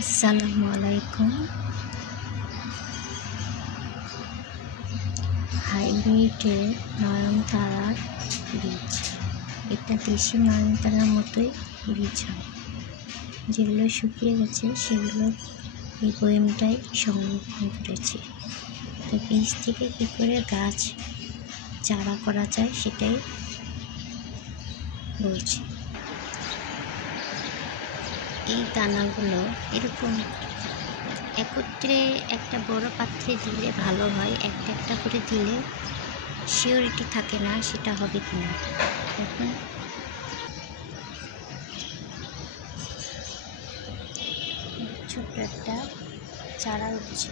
আসসালামু আলাইকুম। হাইব্রিডের নয়নতারার বীজ, এটা দেশি নয়নতারার মতোই বীজ হয়। যেগুলো শুকিয়ে গেছে সেগুলো এই বয়ামটাই সংরক্ষণ করেছি। তো বীজ থেকে কী করে গাছ চারা করা যায় সেটাই বলছি। এই দানাগুলো এরকম একত্রে একটা বড় পাত্রে দিলে ভালো হয়। একটা একটা করে দিলে সিওরিটি থাকে না সেটা হবে কিনা। এখন ছোট্ট একটা চারা উঠছে,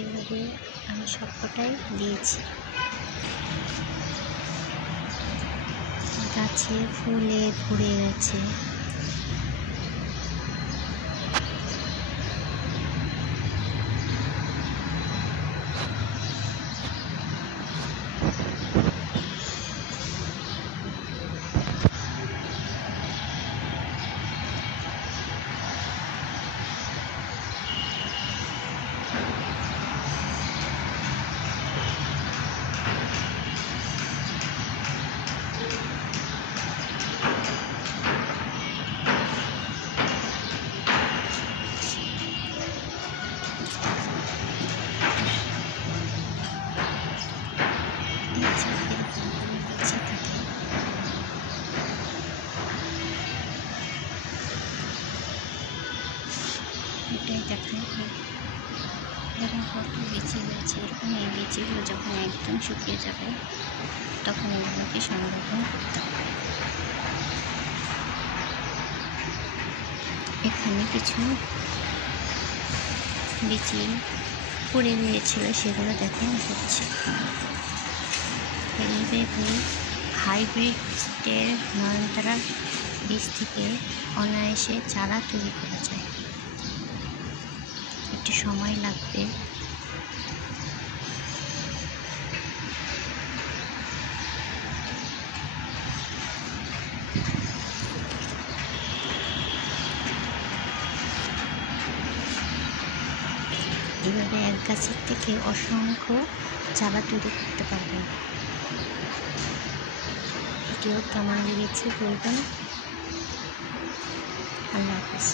এভাবে আমি সবকটাই দিয়েছি। গাছে ফুলে ভরে গেছে। এটাই দেখায় এরকম কত বেঁচে গেছে। এরকম এই বীজগুলো যখন একদম শুকিয়ে যাবে তখন এগুলোকে সংরক্ষণ করতে হবে। এখানে কিছু বীজ পড়ে গিয়েছিল, সেগুলো দেখেন হচ্ছে। এইভাবে হাইব্রিডের নয়নতারা বীজ থেকে অনায়াসে চারা তৈরি করা যায়। একটু সময় লাগবে। এভাবে এক গাছের থেকে অসংখ্য চারা তৈরি করতে পারবেন। ভিডিও কেমন লেগেছে বলবেন। আল্লাহ হাফেজ।